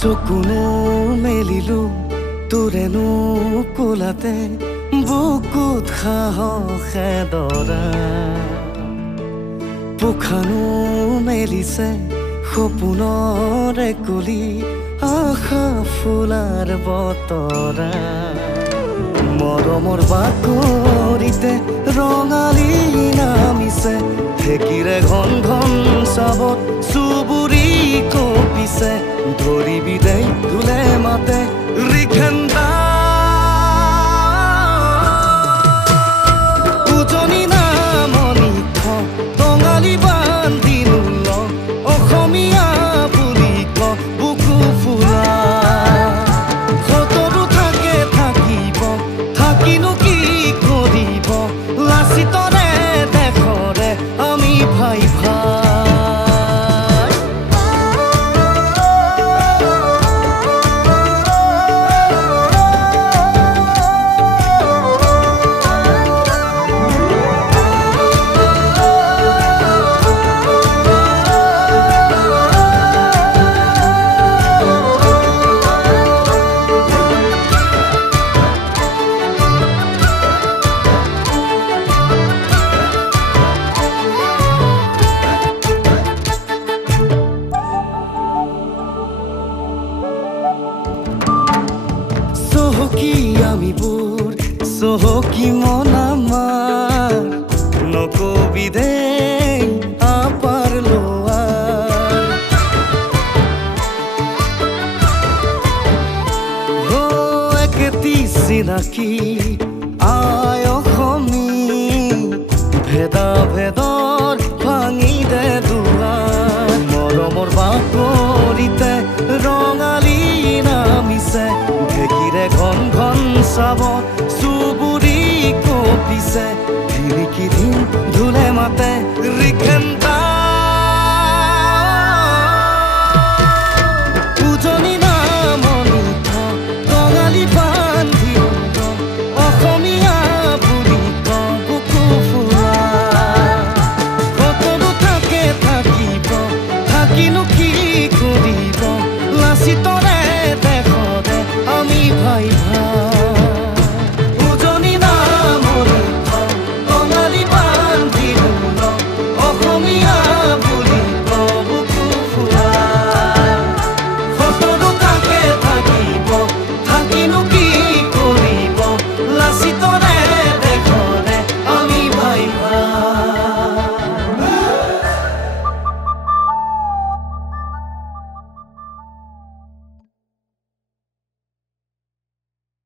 চকুনো মেলিলো তোৰেনো কোলাতে বুকুত সাহসে দৰা পোখানো মেলিছে সপোনৰে কলি আশা ফুলাৰ বতৰা মৰমৰ বাকৰিতে ৰঙালী নামিছে ঢেঁকীৰে ঘন ঘন চাবত চুবুৰি কঁপিছে ধৰিবি দেই ধুলে মাতে ৰিখেন্দা উজনি নামনি টঙালি বান্ধিলো অসমীয়া বুলি ক বুকু ফুলা সতৰো থাকে থাকিব থাকিনো কি কৰিব লাচিতৰে দেশৰে আমি ভাই ভাই চহকী আমিবোৰ চহকী মন আমাৰ নকবি দেই আপাৰ লোৱাৰ একেটি চিনাকি আই অসমী ভেদা ভেদৰ ভাঙি দে দুৱাৰ মৰমৰ বাকৰিতে ৰঙালী নামিছে ঢেঁকীৰে ঘন ঘন চাবত চুবুৰি কঁপিছে ধিৰিকি দিন ধুলে মাতে ৰিখেন্দা